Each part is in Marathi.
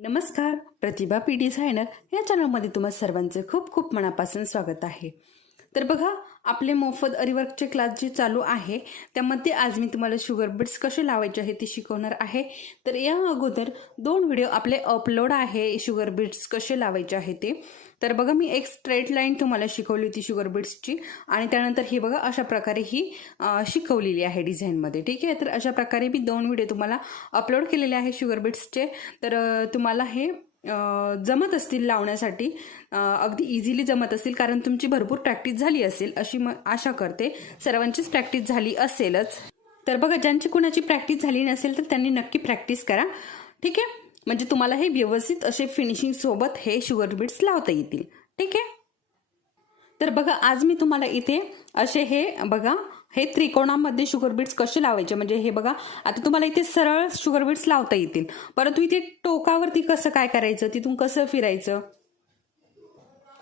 नमस्कार प्रतिभा पी डिझायनर या चॅनलमध्ये तुम्हा सर्वांचं खूप खूप मनापासून स्वागत आहे. तर बघा आपले मोफत अरिवर्कचे क्लास जे चालू आहे त्यामध्ये आज मी तुम्हाला शुगर बिट्स कसे लावायचे आहे ते शिकवणार आहे. तर या अगोदर दोन व्हिडिओ आपले अपलोड आहे शुगर बिट्स कसे लावायचे आहे ते. तर बघा मी एक स्ट्रेट लाईन तुम्हाला शिकवली होती शुगर बिट्सची आणि त्यानंतर ही बघा अशा प्रकारे ही शिकवलेली आहे डिझाईनमध्ये ठीक आहे? तर अशा प्रकारे मी दोन व्हिडिओ तुम्हाला अपलोड केलेले आहे शुगर बिट्सचे तर तुम्हाला हे जमत असतील लावण्यासाठी अगदी इझिली जमत असतील कारण तुमची भरपूर प्रॅक्टिस झाली असेल अशी म आशा करते. सर्वांचीच प्रॅक्टिस झाली असेलच. तर बघा ज्यांची कुणाची प्रॅक्टिस झाली नसेल तर त्यांनी नक्की प्रॅक्टिस करा. ठीक आहे? म्हणजे तुम्हाला हे व्यवस्थित असे फिनिशिंग सोबत हे शुगर बीट्स लावता येतील. ठीक आहे? तर बघा आज मी तुम्हाला इथे असे हे बघा हे त्रिकोणामध्ये शुगर बीट्स कसे लावायचे? म्हणजे हे बघा आता तुम्हाला इथे सरळ शुगर बीट्स लावता येतील. परंतु इथे टोकावरती कसं काय करायचं? तिथून कसं फिरायचं?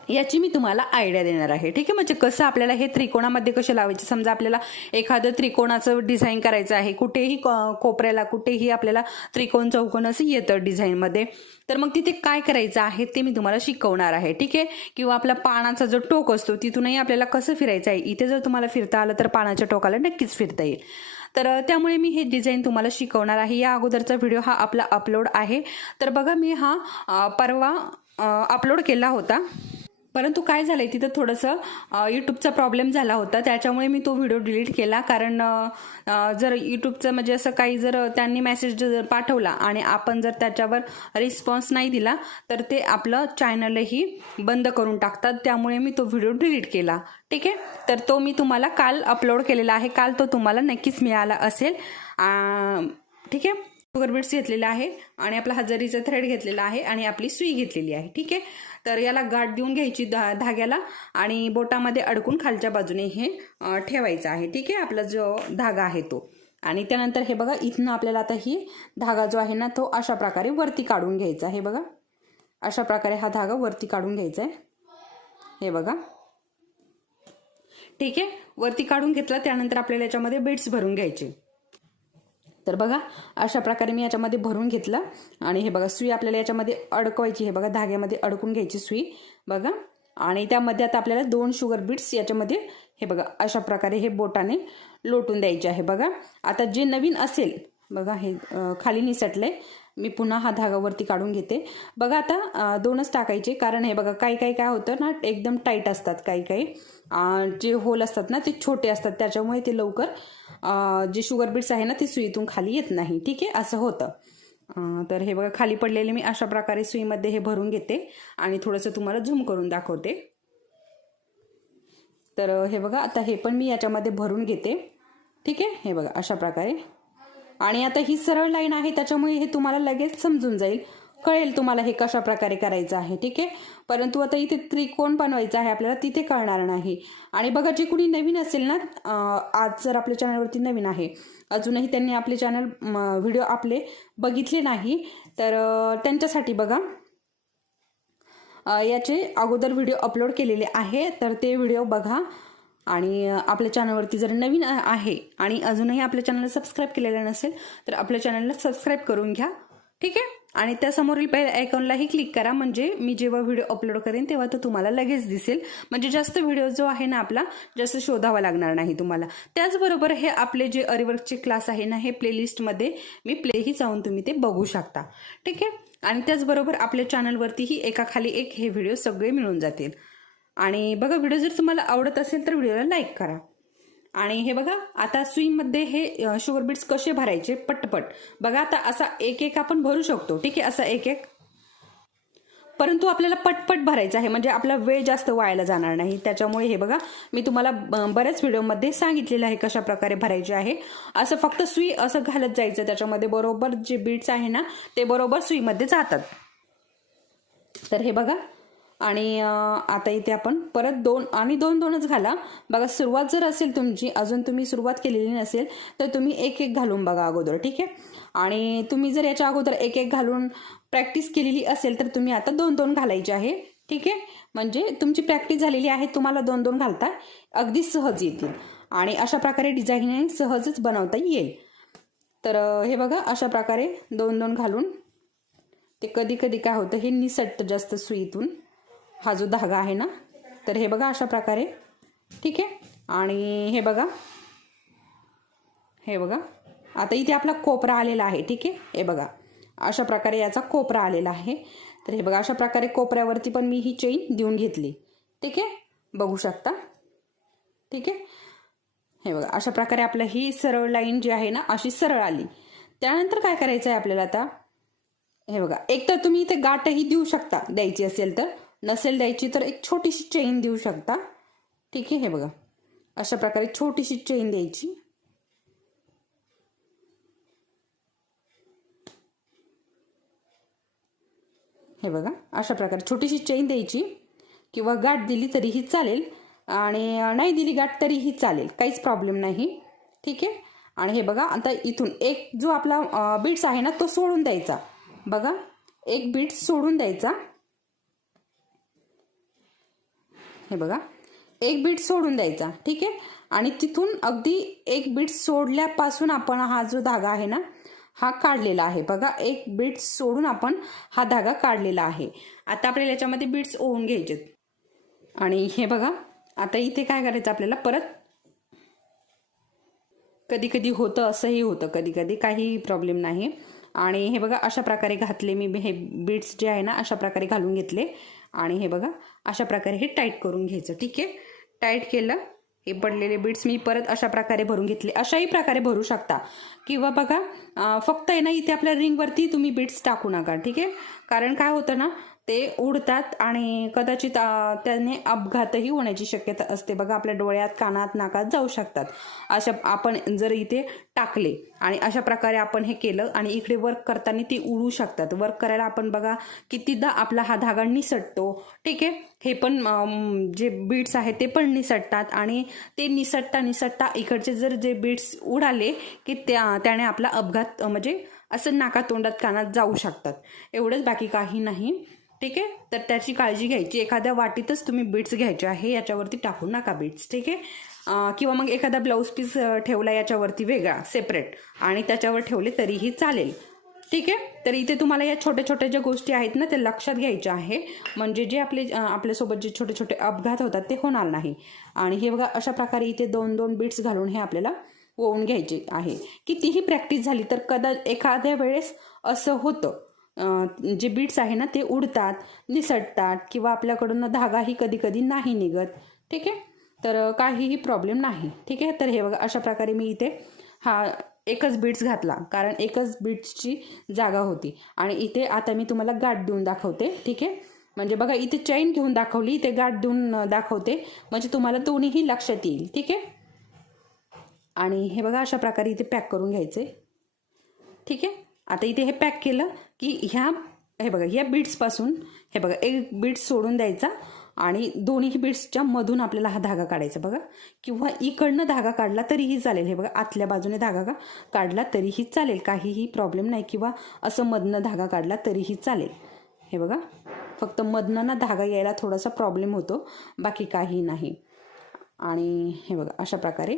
याची मी तुम्हाला आयडिया देणार आहे. ठीक आहे? म्हणजे कसं आपल्याला हे त्रिकोणामध्ये कसे लावायचे? समजा आपल्याला एखादं त्रिकोणाचं डिझाईन करायचं आहे. कुठेही कोपऱ्याला कुठेही आपल्याला त्रिकोण चौकोन असं येतं डिझाईनमध्ये तर मग तिथे काय करायचं आहे ते मी तुम्हाला शिकवणार आहे. ठीक आहे? किंवा आपला पानाचा जो टोक असतो तिथूनही आपल्याला कसं फिरायचं आहे? इथे जर तुम्हाला फिरता आलं तर पानाच्या टोकाला नक्कीच फिरता येईल. तर त्यामुळे मी हे डिझाईन तुम्हाला शिकवणार आहे. या अगोदरचा व्हिडिओ हा आपला अपलोड आहे. तर बघा मी हा परवा अपलोड केला होता. परंतु काय झालंय तिथं थोडंसं अ, यूट्यूबचा प्रॉब्लेम झाला होता. त्याच्यामुळे मी तो व्हिडिओ डिलीट केला. कारण जर यूट्यूबचं म्हणजे असं काही जर त्यांनी मेसेज जर पाठवला आणि आपण जर त्याच्यावर रिस्पॉन्स नाही दिला तर ते आपलं चॅनलही बंद करून टाकतात. त्यामुळे मी तो व्हिडिओ डिलीट केला. ठीक आहे? तर तो मी तुम्हाला काल अपलोड केलेला आहे. काल तो तुम्हाला नक्कीच मिळाला असेल. ठीक आहे? शुगर बीट्स घेतलेला आहे आणि आपला हजारीचा थ्रेड घेतलेला आहे आणि आपली सुई घेतलेली आहे. ठीक आहे? तर याला गाठ देऊन घ्यायची धा धाग्याला आणि बोटामध्ये अडकून खालच्या बाजूने हे ठेवायचं आहे. ठीक आहे? आपला जो धागा आहे तो. आणि त्यानंतर हे बघा इथनं आपल्याला आता ही धागा जो आहे ना तो अशा प्रकारे वरती काढून घ्यायचा आहे. बघा. अशा प्रकारे हा धागा वरती काढून घ्यायचा आहे. हे बघा. ठीक आहे? वरती काढून घेतला त्यानंतर आपल्याला याच्यामध्ये बीट्स भरून घ्यायचे. तर बघा अशा प्रकारे मी याच्यामध्ये भरून घेतलं. आणि हे बघा सुई आपल्याला याच्यामध्ये अडकवायची हे बघा धाग्यामध्ये अडकून घ्यायची सुई. बघा. आणि त्यामध्ये आता आपल्याला दोन शुगर बीट्स याच्यामध्ये हे बघा अशा प्रकारे हे बोटाने लोटून द्यायचे आहे. बघा. आता जे नवीन असेल बघा हे अं, खाली आहे मी पुन्हा हा धागावरती काढून घेते. बघा आता दोनच टाकायचे. कारण हे बघा काही काही काय होतं ना एकदम टाईट असतात काही काही. जे होल असतात ना ते छोटे असतात. त्याच्यामुळे ते लवकर जे शुगर बीट्स आहे ना ते सुईतून खाली येत नाही. ठीक आहे? असं होतं. तर हे बघा खाली पडलेले मी अशा प्रकारे सुईमध्ये हे भरून घेते. आणि थोडंसं तुम्हाला झूम करून दाखवते. तर हे बघा आता हे पण मी याच्यामध्ये भरून घेते. ठीक आहे? हे बघा अशा प्रकारे. आणि आता ही सरळ लाईन आहे त्याच्यामुळे हे तुम्हाला लगेच समजून जाईल. कळेल तुम्हाला हे कशा प्रकारे करायचं आहे ठीक आहे? परंतु आता इथे त्रिकोण बनवायचा आहे आपल्याला तिथे कळणार नाही. आणि बघा जे कुणी नवीन असेल ना आज जर आपल्या चॅनलवरती नवीन आहे अजूनही त्यांनी आपले चॅनल व्हिडिओ आपले बघितले नाही तर त्यांच्यासाठी बघा. याचे अगोदर व्हिडिओ अपलोड केलेले आहे तर ते व्हिडिओ बघा. आणि आपल्या चॅनलवरती जर नवीन आहे आणि अजूनही आपल्या चॅनलला सबस्क्राईब केलेलं नसेल तर आपल्या चॅनलला सबस्क्राईब करून घ्या. ठीक आहे? आणि त्यासमोरील पहिल्या आयकॉनलाही क्लिक करा. म्हणजे मी जेव्हा व्हिडिओ अपलोड करेन तेव्हा तो तुम्हाला लगेच दिसेल. म्हणजे जास्त व्हिडिओ जो आहे ना आपला जास्त शोधावा लागणार नाही तुम्हाला. त्याचबरोबर हे आपले जे अरिवर्कचे क्लास आहे ना हे प्लेलिस्टमध्ये मी प्लेही जाऊन तुम्ही ते बघू शकता. ठीक आहे? आणि त्याचबरोबर आपल्या चॅनलवरतीही एकाखाली एक हे व्हिडिओ सगळे मिळून जातील. आणि बघा व्हिडिओ जर तुम्हाला आवडत असेल तर व्हिडिओला लाईक करा. आणि हे बघा आता सुईमध्ये हे शुगर बीट्स कसे भरायचे? पटपट. बघा आता असा एक एक आपण भरू शकतो. ठीक आहे असा एक एक परंतु आपल्याला पटपट भरायचं आहे. म्हणजे आपला वेळ जास्त वायाला जाणार नाही. त्याच्यामुळे हे बघा मी तुम्हाला बऱ्याच व्हिडिओमध्ये सांगितलेलं आहे कशा प्रकारे भरायचे आहे. असं फक्त सुई असं घालत जायचं. त्याच्यामध्ये बरोबर जे बीट्स आहे ना ते बरोबर सुईमध्ये जातात. तर हे बघा आणि आता इथे आपण परत दोन आणि दोन दोनच घाला. बघा सुरुवात जर असेल तुमची अजून तुम्ही सुरुवात केलेली नसेल तर तुम्ही एक एक घालून बघा अगोदर ठीक आहे? आणि तुम्ही जर याच्या अगोदर एक एक घालून प्रॅक्टिस केलेली असेल तर तुम्ही आता दोन दोन घालायचे आहे ठीक आहे? म्हणजे तुमची प्रॅक्टिस झालेली आहे तुम्हाला दोन दोन घालता अगदी सहज येतील. आणि अशा प्रकारे डिझाईनिंग सहजच बनवता येईल. तर हे बघा अशा प्रकारे दोन दोन घालून ते कधी कधी काय होतं हे निसटतं जास्त सुईतून. हा जो धागा आहे ना तर हे बघा अशा प्रकारे. ठीक आहे? आणि हे बघा. हे बघा. आता इथे आपला कोपरा आलेला आहे. ठीक आहे? हे बघा. अशा प्रकारे याचा कोपरा आलेला आहे. तर हे बघा अशा प्रकारे कोपऱ्यावरती पण मी ही चेन देऊन घेतली. ठीक आहे? बघू शकता? ठीक आहे? हे बघा अशा प्रकारे आपलं ही सरळ लाईन जी आहे ना अशी सरळ आली. त्यानंतर काय करायचं आहे आपल्याला आता? हे बघा एक तर तुम्ही इथे गाठही देऊ शकता द्यायची असेल तर. नसेल द्यायची तर एक छोटीशी चेन देऊ शकता. ठीक आहे हे बघा. अशा प्रकारे छोटीशी चेन द्यायची. हे बघा अशा प्रकारे छोटीशी चेन द्यायची. किंवा गाठ दिली तरीही चालेल आणि नाही दिली गाठ तरीही चालेल. काहीच प्रॉब्लेम नाही. ठीक आहे? आणि हे बघा आता इथून एक जो आपला बीट्स आहे ना तो सोडून द्यायचा. बघा एक बीट सोडून द्यायचा. हे बघा. एक बीट सोडून द्यायचा ठीक आहे? आणि तिथून अगदी एक बीट सोडल्यापासून आपण हा जो धागा आहे ना हा काढलेला आहे. बघा एक बीट सोडून आपण हा धागा काढलेला आहे. आता आपल्याला याच्यामध्ये बीट्स ओवून घ्यायचे आणि हे बघा आता इथे काय करायचं आपल्याला? परत कधी कधी होतं असंही होतं. कधी कधी काही प्रॉब्लेम नाही. आणि हे बघा अशा प्रकारे घातले मी हे बीट्स जे आहे ना अशा प्रकारे घालून घेतले. आणि हे बघा अशा प्रकारे हे टाईट करून घ्यायचं ठीक आहे? टाईट केलं हे पडलेले बीट्स मी परत अशा प्रकारे भरून घेतले. अशाही प्रकारे भरू शकता. किंवा बघा फक्त आहे ना इथे आपल्या रिंगवरती तुम्ही बीट्स टाकू नका ठीक आहे? कारण काय होतं ना ते उडतात आणि कदाचित त्याने अपघातही होण्याची शक्यता असते. बघा आपल्या डोळ्यात कानात नाकात जाऊ शकतात. अशा आपण जर इथे टाकले आणि अशा प्रकारे आपण हे केलं आणि इकडे वर्क करताना ती उडू शकतात. वर्क करायला आपण बघा कितीदा आपला हा धागा निसटतो. ठीक आहे? हे पण जे बीड्स आहेत ते पण निसटतात आणि ते निसटता निसटता इकडचे जर जे बीड्स उडाले की त्या त्याने आपला अपघात म्हणजे असं नाका तोंडात कानात जाऊ शकतात. एवढंच. बाकी काही नाही. ठीक आहे? तर त्याची काळजी घ्यायची. एखाद्या वाटीतच तुम्ही बीट्स घ्यायचे आहे याच्यावरती टाकू नका बीट्स ठीक आहे? किंवा मग एखादा ब्लाऊज पीस ठेवला याच्यावरती वेगळा सेपरेट आणि त्याच्यावर ठेवले तरीही चालेल. ठीक आहे? तर इथे तुम्हाला या छोट्या छोट्या ज्या गोष्टी आहेत ना ते लक्षात घ्यायच्या आहे. म्हणजे जे आपले आपल्यासोबत जे छोटे छोटे अपघात होतात ते होणार नाही. आणि हे बघा अशा प्रकारे इथे दोन दोन बीट्स घालून हे आपल्याला ओवून घ्यायचे आहे. कितीही प्रॅक्टिस झाली तर कदा एखाद्या वेळेस असं होतं. जे बीट्स आहे ना ते उडतात निसटतात किंवा आपल्याकडून धागाही कधी कधी नाही निघत. ठीक आहे? तर काहीही प्रॉब्लेम नाही. ठीक आहे? तर हे बघा अशा प्रकारे मी इथे हा एकच बीट्स घातला. कारण एकच बीट्सची जागा होती. आणि इथे आता मी तुम्हाला गाठ देऊन दाखवते. ठीक आहे? म्हणजे बघा इथे चैन घेऊन दाखवली इथे गाठ देऊन दाखवते. म्हणजे तुम्हाला दोन्हीही लक्षात येईल. ठीक आहे? आणि हे बघा अशा प्रकारे इथे पॅक करून घ्यायचे. ठीक आहे? आता इथे हे पॅक केलं की ह्या हे बघा ह्या बीड्सपासून हे बघा एक बीड्स सोडून द्यायचा आणि दोन्ही बीड्सच्या मधून आपल्याला हा धागा काढायचा बघा. किंवा इकडनं धागा काढला तरीही चालेल. हे बघा आतल्या बाजूने धागा का काढला तरीही चालेल. काहीही प्रॉब्लेम नाही. किंवा असं मधनं धागा काढला तरीही चालेल. हे बघा फक्त मधनं ना धागा यायला थोडासा प्रॉब्लेम होतो. बाकी काही नाही. आणि हे बघा अशा प्रकारे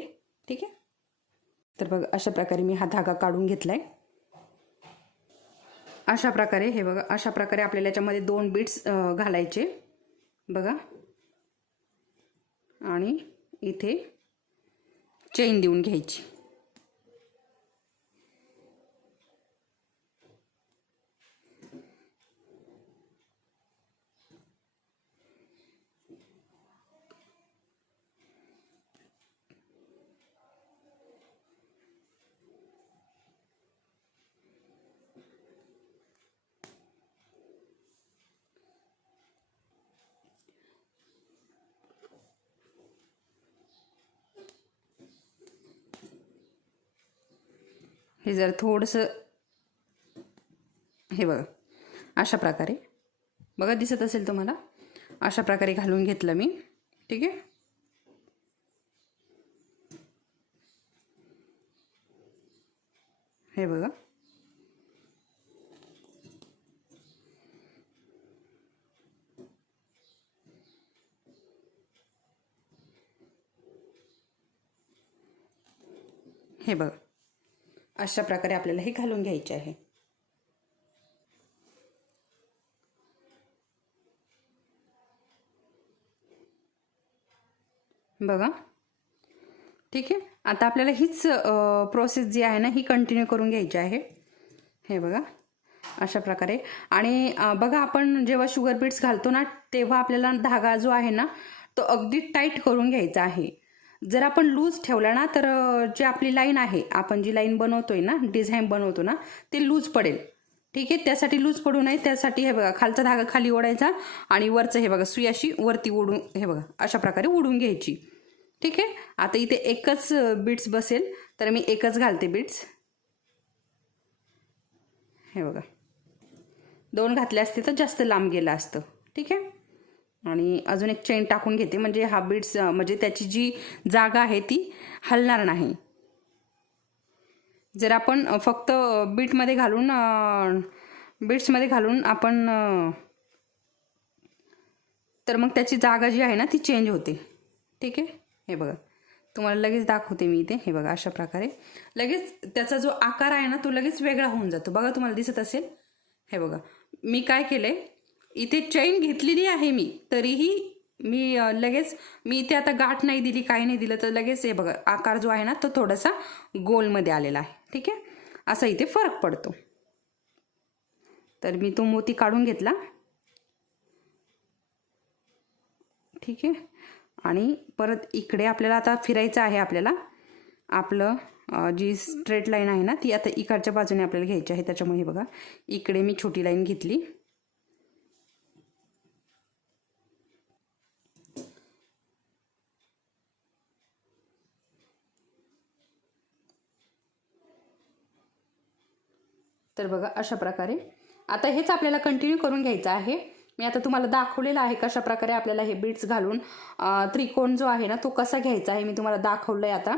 ठीक आहे? तर बघा अशा प्रकारे मी हा धागा काढून घेतला आहे अशा प्रकारे हे बघा अशा प्रकारे आपल्याला याच्यामध्ये दोन बीट्स घालायचे. बघा. आणि इथे चेन देऊन घ्यायची. हे जर थोडंसं हे बघा अशा प्रकारे. बघा दिसत असेल तुम्हाला? अशा प्रकारे घालून घेतलं मी. ठीक आहे? हे बघा. हे बघा. अशा प्रकारे आपल्याला हे घालून घ्यायचे आहे. बघा. ठीक आहे? आता आपल्याला हीच प्रोसेस जी आहे ना ही कंटिन्यू करून घ्यायची आहे. हे बघा. अशा प्रकारे. आणि बघा आपण जेव्हा शुगर बीट्स घालतो ना तेव्हा आपल्याला धागा जो आहे ना तो अगदी टाईट करून घ्यायचा आहे. जर आपण लूज ठेवला ना तर जी आपली लाईन आहे आपण जी लाईन बनवतोय ना डिझाईन बनवतो ना ते लूज पडेल. ठीक आहे? त्यासाठी लूज पडू नये. त्यासाठी हे बघा खालचा धागा खाली ओढायचा आणि वरचं हे बघा सुई अशी वरती ओढून हे बघा अशा प्रकारे ओढून घ्यायची. ठीक आहे? आता इथे एकच बीट्स बसेल. तर मी एकच घालते बीट्स हे बघा. दोन घातले असते तर जास्त लांब गेलं असतं. ठीक आहे? आणि अजून एक चेन टाकून घेते. म्हणजे हा बीट्स म्हणजे त्याची जी जागा आहे ती हलणार नाही. जर आपण फक्त बीटमध्ये घालून बीट्समध्ये घालून आपण तर मग त्याची जागा जी आहे ना ती चेंज होते. ठीक आहे? हे बघा. तुम्हाला लगेच दाखवते मी इथे. हे बघा अशा प्रकारे. लगेच त्याचा जो आकार आहे ना तो लगेच वेगळा होऊन जातो. बघा तुम्हाला दिसत असेल? हे बघा. मी काय केलं आहे इथे चैन घेतलेली आहे मी. तरीही मी लगेच मी इथे आता गाठ नाही दिली काही नाही दिलं तर लगेच हे बघा आकार जो आहे ना तो थोडासा गोलमध्ये आलेला आहे. ठीक आहे? असा इथे फरक पडतो. तर मी तो मोती काढून घेतला. ठीक आहे? आणि परत इकडे आपल्याला आता फिरायचं आहे आपल्याला. आपलं जी स्ट्रेट लाईन आहे ना ती आता इकडच्या बाजूने आपल्याला घ्यायची आहे त्याच्यामुळे हे बघा. इकडे मी छोटी लाईन घेतली. तर बघा अशा प्रकारे. आता हेच आपल्याला कंटिन्यू करून घ्यायचं आहे. मी आता तुम्हाला दाखवलेलं आहे कशा प्रकारे आपल्याला हे बीट्स घालून त्रिकोण जो आहे ना तो कसा घ्यायचा आहे मी तुम्हाला दाखवलं आहे आता.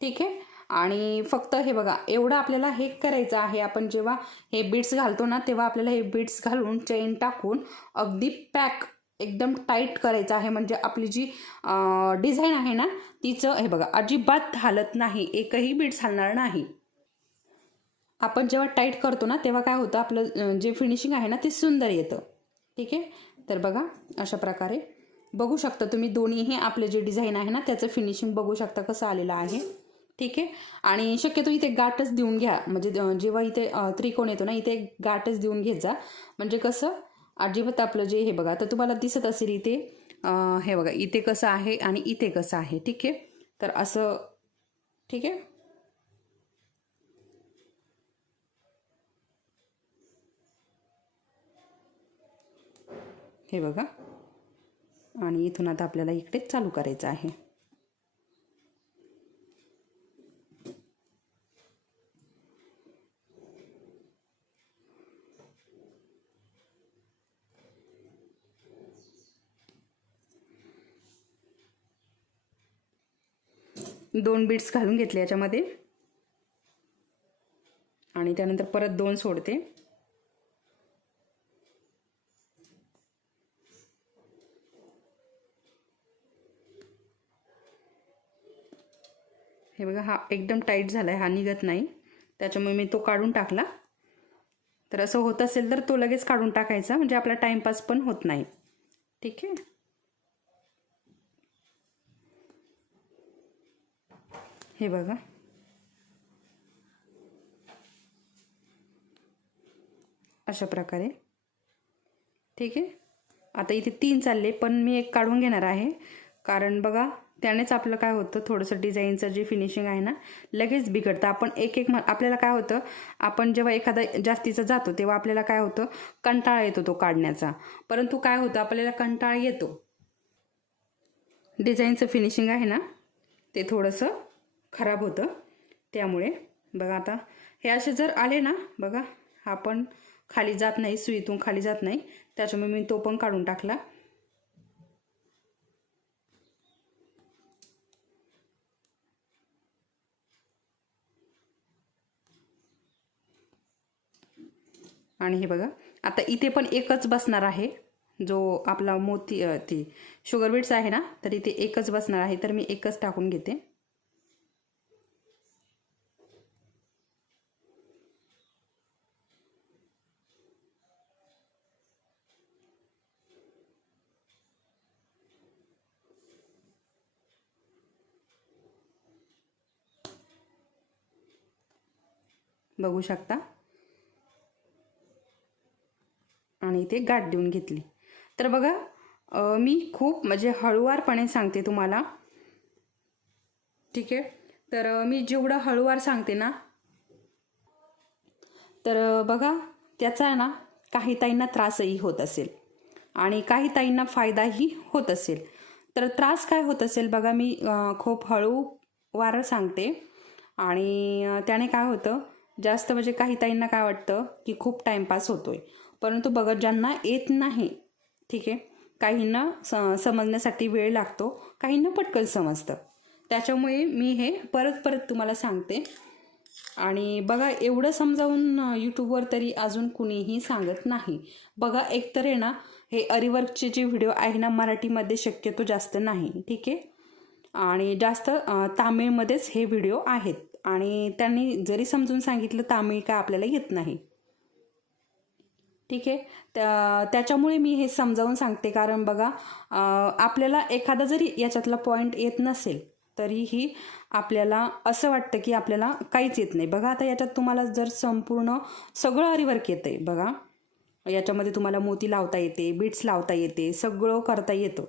ठीक आहे? आणि फक्त हे बघा एवढं आपल्याला हे करायचं आहे. आपण जेव्हा हे बीट्स घालतो ना तेव्हा आपल्याला हे बीट्स घालून चेन टाकून अगदी पॅक एकदम टाईट करायचं आहे. म्हणजे आपली जी डिझाईन आहे ना तिचं हे बघा अजिबात हालत नाही. एकही बीट्स हलणार नाही. आपण जेव्हा टाईट करतो ना तेव्हा काय होतं? आपलं जे फिनिशिंग आहे ना ते सुंदर येतं. ठीक आहे? तर बघा अशा प्रकारे. बघू शकता तुम्ही दोन्हीही आपले जे डिझाईन आहे ना त्याचं फिनिशिंग बघू शकता कसं आलेलं आहे. ठीक आहे? आणि शक्यतो इथे गाठच देऊन घ्या. म्हणजे जेव्हा इथे त्रिकोण येतो ना इथे गाठच देऊन घेत जा म्हणजे कसं? अजिबात आपलं जे हे बघा तर तुम्हाला दिसत असेल इथे हे बघा इथे कसं आहे आणि इथे कसं आहे. ठीक आहे? तर असं ठीक आहे? हे बघा. आणि इथून आता आपल्याला इकडे चालू करायचं आहे. दोन बीट्स घालून घेतले याच्यामध्ये. आणि त्यानंतर परत दोन सोडते. हे बघा हा एकदम टाईट झाला आहे हा निघत नाही. त्याच्यामुळे मी तो काढून टाकला. तर असं होत असेल तर तो लगेच काढून टाकायचा म्हणजे आपला टाईमपास पण होत नाही. ठीक आहे? हे बघा. अशा प्रकारे. ठीक आहे? आता इथे तीन चालले पण मी एक काढून घेणार आहे. कारण बघा त्यानेच आपलं काय होतं थोडंसं डिझाईनचं जे फिनिशिंग आहे ना लगेच बिघडतं. आपण एक एक म- आपल्याला काय होतं आपण जेव्हा एखादा जास्तीचा जातो तेव्हा आपल्याला काय होतं कंटाळा येतो तो काढण्याचा. परंतु काय होतं आपल्याला कंटाळा येतो. डिझाईनचं फिनिशिंग आहे ना ते थोडंसं खराब होतं. त्यामुळे बघा आता हे असे जर आले ना बघा हा खाली जात नाही सुईतून खाली जात नाही त्याच्यामुळे मी तो पण काढून टाकला. आणि हे बघा. आता इथे पण एकच बसणार आहे. जो आपला मोती ती शुगर बीट्स आहे ना तर इथे एकच बसणार आहे. तर मी एकच टाकून घेते. बघू शकता. इथे गाठ देऊन घेतली. तर बघा मी खूप म्हणजे हळुवारपणे सांगते तुम्हाला. ठीक आहे? तर मी जेवढं हळुवार सांगते ना तर बघा त्याचा आहे ना काही ताईंना त्रासही होत असेल. आणि काही ताईंना फायदाही होत असेल. तर त्रास काय होत असेल बघा मी खूप हळूवार सांगते. आणि त्याने काय होतं जास्त म्हणजे काही ताईंना काय वाटतं की खूप टाईमपास होतोय. परंतु बघा ज्यांना येत नाही ठीक आहे काहींना स समजण्यासाठी वेळ लागतो काहींना पटकन समजतं. त्याच्यामुळे मी हे परत परत तुम्हाला सांगते. आणि बघा एवढं समजावून यूट्यूबवर तरी अजून कुणीही सांगत नाही. बघा एकतर आहे ना हे अरिवर्कचे जे व्हिडिओ आहे ना मराठीमध्ये शक्यतो जास्त नाही ठीक आहे? आणि जास्त तामिळमध्येच हे व्हिडिओ आहेत. आणि त्यांनी जरी समजून सांगितलं तामिळ का आपल्याला येत नाही. ठीक आहे? त्या त्याच्यामुळे मी हे समजावून सांगते. कारण बघा आपल्याला एखादा जरी याच्यातला पॉईंट येत नसेल तरीही आपल्याला असं वाटतं की आपल्याला काहीच येत नाही. बघा आता याच्यात तुम्हाला जर संपूर्ण सगळं हरिवर्क येतं आहे बघा. याच्यामध्ये तुम्हाला मोती लावता येते बीट्स लावता येते सगळं करता येतं.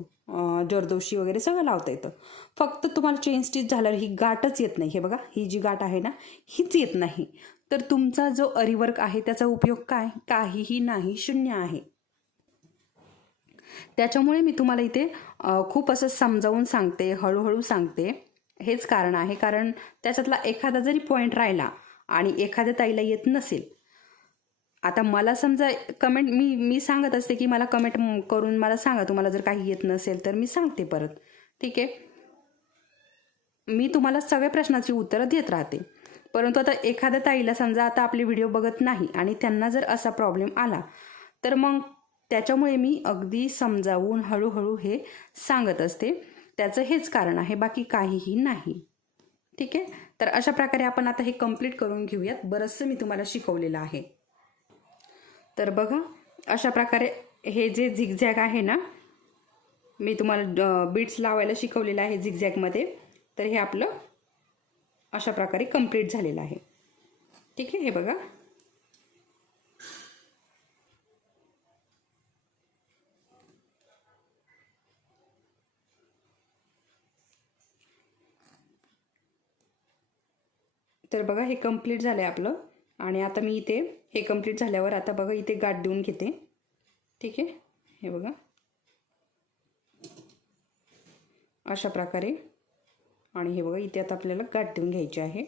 जरदोशी वगैरे सगळं लावता येतं. फक्त तुम्हाला चेन स्टिच झाल्यावर ही गाठच येत नाही. हे बघा ही जी गाठ आहे ना हीच येत नाही. तर तुमचा जो अरिवर्क आहे त्याचा उपयोग काय? काहीही नाही शून्य आहे. त्याच्यामुळे मी तुम्हाला इथे खूप असं समजावून सांगते हळूहळू सांगते. हेच कारण आहे कारण त्याच्यातला एखादा जरी पॉईंट राहिला आणि एखाद्या ताईला येत नसेल आता मला समजा कमेंट मी मी सांगत असते की मला कमेंट करून मला सांगा तुम्हाला जर काही येत नसेल तर मी सांगते परत. ठीक आहे? मी तुम्हाला सगळ्या प्रश्नाची उत्तरं देत राहते. परंतु आता एखाद्या ताईला समजा आता आपले व्हिडिओ बघत नाही आणि त्यांना जर असा प्रॉब्लेम आला तर मग त्याच्यामुळे मी अगदी समजावून हळूहळू हे सांगत असते. त्याचं हेच कारण आहे बाकी काहीही नाही. ठीक आहे? तर अशा प्रकारे आपण आता हे कंप्लीट करून घेऊयात. बरंचसं मी तुम्हाला शिकवलेलं आहे. तर बघा अशा प्रकारे हे जे झिगझॅग आहे ना मी तुम्हाला बीट्स लावायला शिकवलेलं आहे झिगझॅगमध्ये तर हे आपलं अशा प्रकारे कंप्लीट झालेलं आहे. ठीक आहे हे बघा. तर बघा हे कंप्लीट झालं आहे आपलं. आणि आता मी इथे हे कंप्लीट झाल्यावर आता बघा इथे गाठ देऊन घेते. ठीक आहे? हे बघा. अशा प्रकारे. आणि हे बघा इथे आता आपल्याला गाठ देऊन घ्यायची आहे.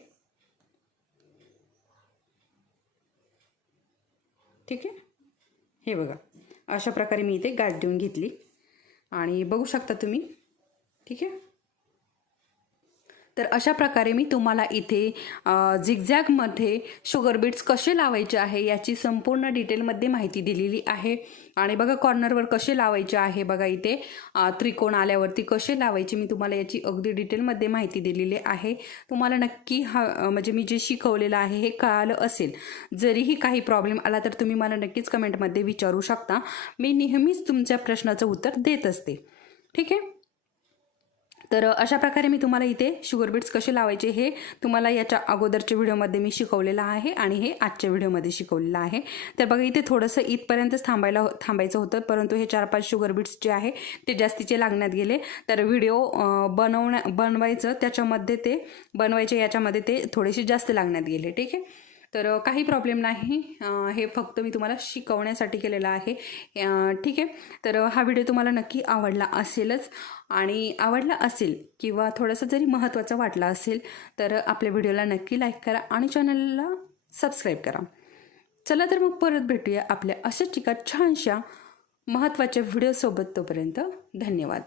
ठीक आहे? हे बघा अशा प्रकारे मी इथे गाठ देऊन घेतली. आणि बघू शकता तुम्ही ठीक आहे? तर अशा प्रकारे मी तुम्हाला इथे झिगझॅगमध्ये शुगर बीट्स कसे लावायचे आहे याची संपूर्ण डिटेलमध्ये माहिती दिलेली आहे. आणि बघा कॉर्नरवर कसे लावायचे आहे बघा इथे. त्रिकोण आल्यावरती कसे लावायचे मी तुम्हाला याची अगदी डिटेलमध्ये माहिती दिलेली आहे. तुम्हाला नक्की हा म्हणजे मी जे शिकवलेलं आहे हे कळालं असेल. जरीही काही प्रॉब्लेम आला तर तुम्ही मला नक्कीच कमेंटमध्ये विचारू शकता. मी नेहमीच तुमच्या प्रश्नाचं उत्तर देत असते. ठीक आहे? तर अशा प्रकारे मी तुम्हाला इथे शुगर बीट्स कसे लावायचे हे तुम्हाला याच्या अगोदरच्या व्हिडिओमध्ये मी शिकवलेलं आहे आणि हे आजच्या व्हिडिओमध्ये शिकवलेलं आहे. तर बघा इथे थोडंसं इथपर्यंतच थांबायला हो, थांबायचं होतं परंतु हे चार पाच शुगर बीट्स जे आहे ते जास्तीचे लागण्यात गेले. तर व्हिडिओ बनवण्या बनवायचं त्याच्यामध्ये ते बनवायचे याच्यामध्ये ते थोडेसे जास्त लागण्यात गेले ठीक आहे? तर काही प्रॉब्लेम नाही. हे फक्त मी तुम्हाला शिकवण्यासाठी केलेलं आहे. ठीक आहे? तर हा व्हिडिओ तुम्हाला नक्की आवडला असेलच. आणि आवडला असेल किंवा थोडंसं जरी महत्त्वाचा वाटला असेल तर आपल्या व्हिडिओला नक्की लाईक करा आणि चॅनलला सबस्क्राईब करा. चला तर मग परत भेटूया आपल्या अशाच एका छानशा महत्त्वाच्या व्हिडिओसोबत तोपर्यंत धन्यवाद.